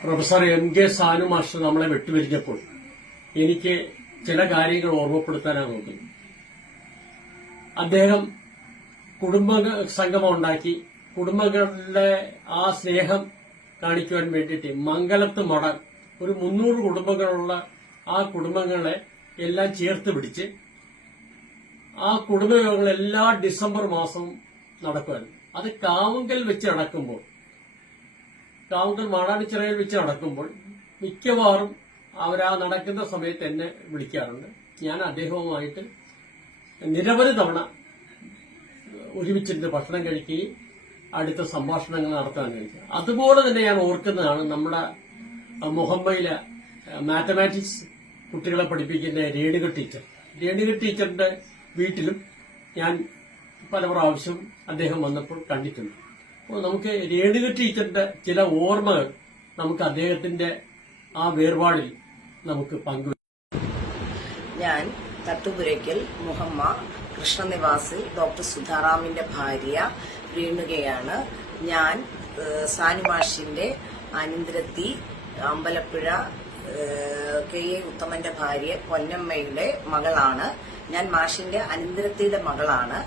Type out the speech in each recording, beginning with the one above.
Professor MK. Sanu master നമ്മളെ വിട്ടുപിരിഞ്ഞപ്പോൾ എനിക്ക് ചില കാര്യങ്ങൾ ഓർമ്മപ്പെടുത്താനാണ് നോക്കുന്നത്. അദ്ദേഹം കുടുംബ സംഗമം ഉണ്ടാക്കി കുടുംബങ്ങളുടെ ആ സ്നേഹം കാണിക്കുവാൻ വേണ്ടിയിട്ട് മംഗലത്ത് മഠം ഒരു 300 കുടുംബങ്ങളുള്ള ആ കുടുംബങ്ങളെ എല്ലാം ചേർത്ത് പിടിച്ച് ആ കുടുംബയോഗങ്ങൾ എല്ലാ ഡിസംബർ മാസവും നടക്കുവാൻ അത് കാവുങ്കൽ വെച്ച് നടക്കുമ്പോൾ കാവുങ്കൽ മാടാനിച്ചിറയിൽ വെച്ച് നടക്കുമ്പോൾ മിക്കവാറും അവരാ നടക്കുന്ന സമയത്ത് എന്നെ വിളിക്കാറുണ്ട്. ഞാൻ അദ്ദേഹവുമായിട്ട് നിരവധി തവണ ഒരുമിച്ചിട്ട് ഭക്ഷണം കഴിക്കുകയും അടുത്ത സംഭാഷണങ്ങൾ നടത്താൻ കഴിക്കുക. അതുപോലെ തന്നെ ഞാൻ ഓർക്കുന്നതാണ് നമ്മുടെ മുഹമ്മയിലെ മാത്തമാറ്റിക്സ് കുട്ടികളെ പഠിപ്പിക്കുന്ന രേണുക ടീച്ചർ. രേണുക ടീച്ചറിന്റെ വീട്ടിലും ഞാൻ പല പ്രാവശ്യം അദ്ദേഹം വന്നപ്പോൾ കണ്ടിട്ടുണ്ട്. അപ്പോൾ നമുക്ക് രേണുക ടീച്ചറിന്റെ ചില ഓർമ്മകൾ നമുക്ക് അദ്ദേഹത്തിന്റെ ആ വേർപാടിൽ നമുക്ക് പങ്കുവയ്ക്കാം. ഞാൻ തട്ടുപുരയ്ക്കൽ മുഹമ്മ കൃഷ്ണനിവാസിൽ ഡോക്ടർ സുധാറാമിന്റെ ഭാര്യ രേണുകയാണ്. ഞാൻ സാനുമാഷിന്റെ അനന്തരത്തി അമ്പലപ്പുഴ കെ എ ഉത്തമന്റെ ഭാര്യ പൊന്നമ്മയുടെ മകളാണ്. ഞാൻ മാഷിന്റെ അനന്തരത്തിയുടെ മകളാണ്.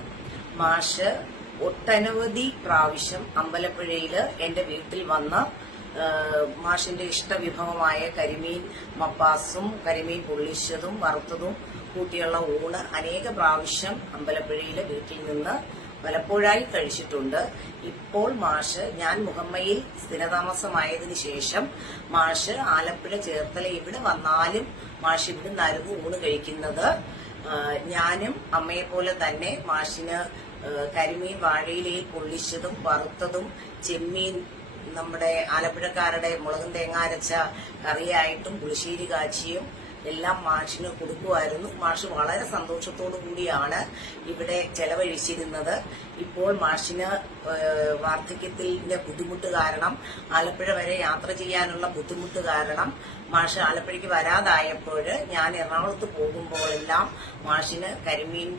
മാഷ് ഒട്ടനവധി പ്രാവശ്യം അമ്പലപ്പുഴയില് എന്റെ വീട്ടിൽ വന്ന് മാഷിന്റെ ഇഷ്ടവിഭവമായ കരിമീൻ മപ്പാസും കരിമീൻ പൊള്ളിച്ചതും വറുത്തതും കൂട്ടിയുള്ള ഊണ് അനേക പ്രാവശ്യം അമ്പലപ്പുഴയിലെ വീട്ടിൽ നിന്ന് പലപ്പോഴായി കഴിച്ചിട്ടുണ്ട്. ഇപ്പോൾ മാഷ് ഞാൻ മുഹമ്മയിൽ സ്ഥിരതാമസമായതിനു ശേഷം മാഷ് ആലപ്പുഴ ചേർത്തല എവിടെ വന്നാലും മാഷ് ഇവിടെ നിന്നായിരുന്നു ഊണ് കഴിക്കുന്നത്. ഞാനും അമ്മയെ പോലെ തന്നെ മാഷിന് കരിമീൻ വാഴയിലയിൽ പൊള്ളിച്ചതും വറുത്തതും ചെമ്മീൻ നമ്മുടെ ആലപ്പുഴക്കാരുടെ മുളകും തേങ്ങ അരച്ച കറിയായിട്ടും പുളിശ്ശേരി കാച്ചിയും എല്ലാം മാഷിന് കൊടുക്കുമായിരുന്നു. മാഷ് വളരെ സന്തോഷത്തോടു കൂടിയാണ് ഇവിടെ ചെലവഴിച്ചിരുന്നത്. ഇപ്പോൾ മാഷിന് വാർദ്ധക്യത്തിന്റെ ബുദ്ധിമുട്ട് കാരണം ആലപ്പുഴ വരെ യാത്ര ചെയ്യാനുള്ള ബുദ്ധിമുട്ട് കാരണം മാഷ് ആലപ്പുഴയ്ക്ക് വരാതായപ്പോൾ ഞാൻ എറണാകുളത്ത് പോകുമ്പോഴെല്ലാം മാഷിന് കരിമീൻ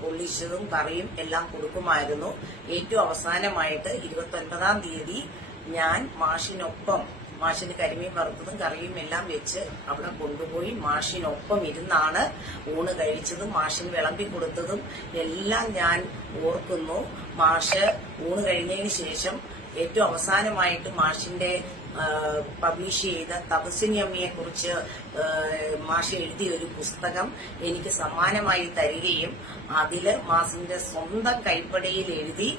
പൊള്ളിച്ചതും കറിയും എല്ലാം കൊടുക്കുമായിരുന്നു. ഏറ്റവും അവസാനമായിട്ട് 29-ാം തീയതി ഞാൻ മാഷിന് കരിമീൻ വറുത്തതും കറിയും എല്ലാം വെച്ച് അവിടെ കൊണ്ടുപോയി മാഷിനൊപ്പം ഇരുന്നാണ് ഊണ് കഴിച്ചതും മാഷിന് വിളമ്പി കൊടുത്തതും എല്ലാം ഞാൻ ഓർക്കുന്നു. മാഷ് ഊണ് കഴിഞ്ഞതിന് ശേഷം ഏറ്റവും അവസാനമായിട്ട് മാഷിന്റെ പബ്ലിഷ് ചെയ്ത തപസ്വിനി അമ്മയെ കുറിച്ച് മാഷ് എഴുതിയ ഒരു പുസ്തകം എനിക്ക് സമ്മാനമായി തരികയും അതില് മാഷിന്റെ സ്വന്തം കൈപ്പടയിൽ എഴുതി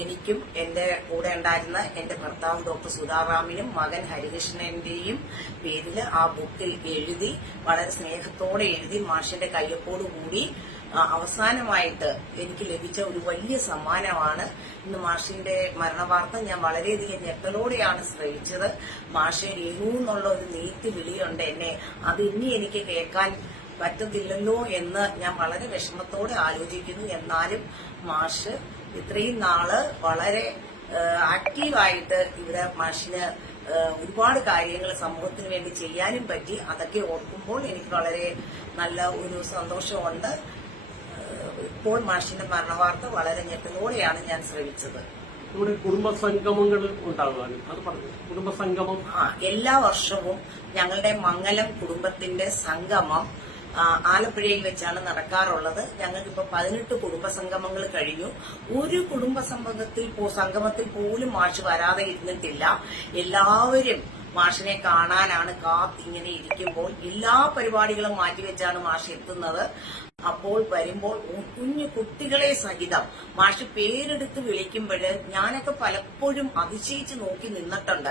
എനിക്കും എന്റെ കൂടെ ഉണ്ടായിരുന്ന എന്റെ ഭർത്താവ് ഡോക്ടർ സുധാറാമിനും മകൻ ഹരികൃഷ്ണന്റെയും പേരില് ആ ബുക്കിൽ എഴുതി വളരെ സ്നേഹത്തോടെ എഴുതി മാഷിന്റെ കയ്യൊപ്പോടുകൂടി അവസാനമായിട്ട് എനിക്ക് ലഭിച്ച ഒരു വലിയ സമ്മാനമാണ്. ഇന്ന് മാഷിന്റെ മരണവാർത്ത ഞാൻ വളരെയധികം ഞെട്ടലോടെയാണ് ശ്രവിച്ചത്. മാഷെ രേണു എന്നുള്ള ഒരു നീട്ടി വിളിയുണ്ട് എന്നെ, അത് ഇനി എനിക്ക് കേൾക്കാൻ പറ്റത്തില്ലല്ലോ എന്ന് ഞാൻ വളരെ വിഷമത്തോടെ ആലോചിക്കുന്നു. എന്നാലും മാഷ് ഇത്രയും നാള് വളരെ ആക്റ്റീവായിട്ട് ഇവിടെ മാഷിന് ഒരുപാട് കാര്യങ്ങൾ സമൂഹത്തിന് വേണ്ടി ചെയ്യാനും പറ്റി. അതൊക്കെ ഓർക്കുമ്പോൾ എനിക്ക് വളരെ നല്ല ഒരു സന്തോഷമുണ്ട്. ഇപ്പോൾ മാഷിന്റെ മരണവാർത്ത വളരെ ഞെട്ടലോടെയാണ് ഞാൻ ശ്രവിച്ചത്. ഇവിടെ കുടുംബസംഗമങ്ങൾ ഉണ്ടാകാനും അത് പറഞ്ഞു. കുടുംബസംഗമം എല്ലാ വർഷവും ഞങ്ങളുടെ മംഗലം കുടുംബത്തിന്റെ സംഗമം ആലപ്പുഴയിൽ വെച്ചാണ് നടക്കാറുള്ളത്. ഞങ്ങൾക്കിപ്പോ 18 കുടുംബസംഗമങ്ങൾ കഴിഞ്ഞു. ഒരു സംഗമത്തിൽ പോലും മാഷ് വരാതെ ഇരുന്നിട്ടില്ല. എല്ലാവരും മാഷിനെ കാണാനാണ് കാത്തിങ്ങനെ ഇരിക്കുമ്പോൾ എല്ലാ പരിപാടികളും മാറ്റിവെച്ചാണ് മാഷ് എത്തുന്നത്. അപ്പോൾ വരുമ്പോൾ കുഞ്ഞു കുട്ടികളെ സഹിതം മാഷ് പേരെടുത്ത് വിളിക്കുമ്പോൾ ഞാനൊക്കെ പലപ്പോഴും അതിശയിച്ച് നോക്കി നിന്നിട്ടുണ്ട്.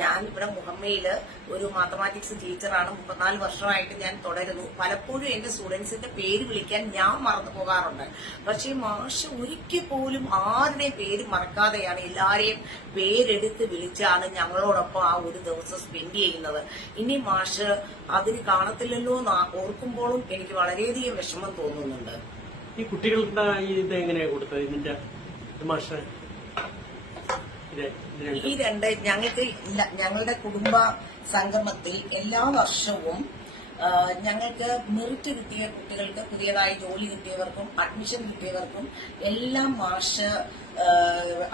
ഞാൻ ഇവിടെ മുഹമ്മയില് ഒരു മാത്തമാറ്റിക്സ് ടീച്ചറാണ്. 34 വർഷമായിട്ട് ഞാൻ തുടരുന്നു. പലപ്പോഴും എന്റെ സ്റ്റുഡൻസിന്റെ പേര് വിളിക്കാൻ ഞാൻ മറന്നു പോകാറുണ്ട്. പക്ഷേ മാഷ് ഒരിക്കൽ പോലും ആരുടെയും പേര് മറക്കാതെയാണ് എല്ലാരെയും പേരെടുത്ത് വിളിച്ചാണ് ഞങ്ങളോടൊപ്പം ആ ഒരു ദിവസം സ്പെൻഡ് ചെയ്യുന്നത്. ഇനി മാഷ് അതിന് കാണത്തില്ലല്ലോ എന്ന് ഓർക്കുമ്പോഴും എനിക്ക് വളരെയധികം വിഷമം തോന്നുന്നുണ്ട്. ഈ കുട്ടികളുടെ ഇത് എങ്ങനെയാ കൊടുത്തത് ഇതിന്റെ മാഷ്? ഈ ഞങ്ങളുടെ കുടുംബ സംഗമത്തിൽ എല്ലാ വർഷവും ഞങ്ങൾക്ക് മെറിറ്റ് കിട്ടിയ കുട്ടികൾക്ക്, പുതിയതായി ജോലി കിട്ടിയവർക്കും അഡ്മിഷൻ കിട്ടിയവർക്കും എല്ലാം മാഷ്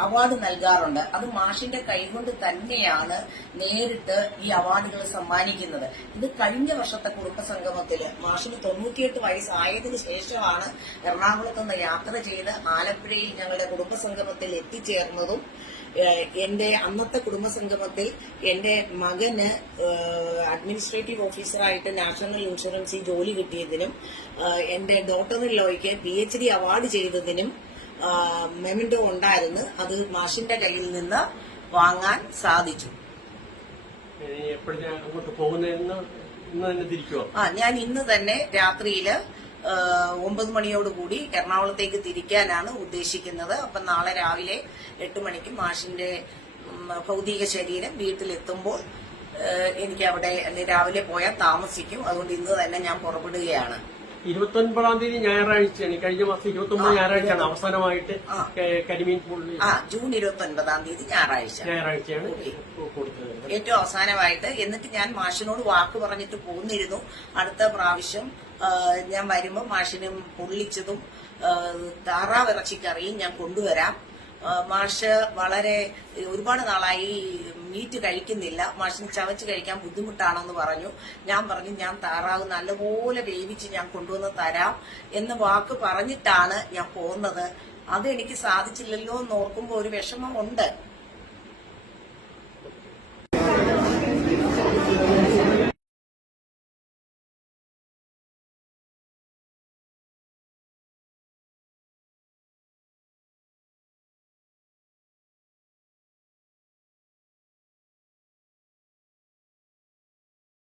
അവാർഡ് നൽകാറുണ്ട്. അത് മാഷിന്റെ കൈകൊണ്ട് തന്നെയാണ് നേരിട്ട് ഈ അവാർഡുകൾ സമ്മാനിക്കുന്നത്. ഇത് കഴിഞ്ഞ വർഷത്തെ കുടുംബസംഗമത്തില് മാഷിന് 98 വയസ്സായതിനു ശേഷമാണ് എറണാകുളത്ത് നിന്ന് യാത്ര ചെയ്ത് ആലപ്പുഴയിൽ ഞങ്ങളുടെ കുടുംബസംഗമത്തിൽ എത്തിച്ചേർന്നതും. എന്റെ അന്നത്തെ കുടുംബസംഗമത്തിൽ എന്റെ മകന് അഡ്മിനിസ്ട്രേറ്റീവ് ഓഫീസറായിട്ട് നാഷണൽ ഇൻഷുറൻസിൽ ജോലി കിട്ടിയതിനും എന്റെ ഡോക്ടർ ലോയ്ക്ക് PhD അവാർഡ് ചെയ്തതിനും മെമന്റോ ഉണ്ടായിരുന്നു. അത് മാഷിന്റെ കയ്യിൽ നിന്ന് വാങ്ങാൻ സാധിച്ചു. അങ്ങോട്ട് പോകുന്ന ഞാൻ ഇന്ന് തന്നെ രാത്രിയില് 9 മണിയോടുകൂടി എറണാകുളത്തേക്ക് തിരിക്കാനാണ് ഉദ്ദേശിക്കുന്നത്. അപ്പം നാളെ രാവിലെ 8 മണിക്ക് മാഷിന്റെ ഭൗതിക ശരീരം വീട്ടിലെത്തുമ്പോൾ എനിക്ക് അവിടെ രാവിലെ പോയാൽ താമസിക്കും. അതുകൊണ്ട് ഇന്ന് തന്നെ ഞാൻ പുറപ്പെടുകയാണ്. 29-ാം തീയതി ഞായറാഴ്ചയാണ്. കഴിഞ്ഞ മാസം 29 ഞായറാഴ്ചയാണ് അവസാനമായിട്ട് കരിമീൻ പുള്ളി. ജൂൺ 29-ാം തീയതി ഞായറാഴ്ചയാണ് കൊടുത്തത്. ഏറ്റവും അവസാനമായിട്ട്. എന്നിട്ട് ഞാൻ മാഷിനോട് വാക്ക് പറഞ്ഞിട്ട് പോന്നിരുന്നു, അടുത്ത പ്രാവശ്യം ഞാൻ വരുമ്പോ മാഷിനും പൊള്ളിച്ചതും താറാവിറച്ചിക്കറിയും ഞാൻ കൊണ്ടുവരാം. മാഷ് ഒരുപാട് നാളായി മീറ്റ് കഴിക്കുന്നില്ല, മാഷിന് ചവച്ച് കഴിക്കാൻ ബുദ്ധിമുട്ടാണെന്ന് പറഞ്ഞു. ഞാൻ പറഞ്ഞു ഞാൻ താറാവ് നല്ലപോലെ വേവിച്ച് ഞാൻ കൊണ്ടുവന്ന് തരാം എന്ന് വാക്ക് പറഞ്ഞിട്ടാണ് ഞാൻ പോകുന്നത്. അതെനിക്ക് സാധിച്ചില്ലല്ലോ എന്ന് ഓർക്കുമ്പോൾ ഒരു വിഷമമുണ്ട്.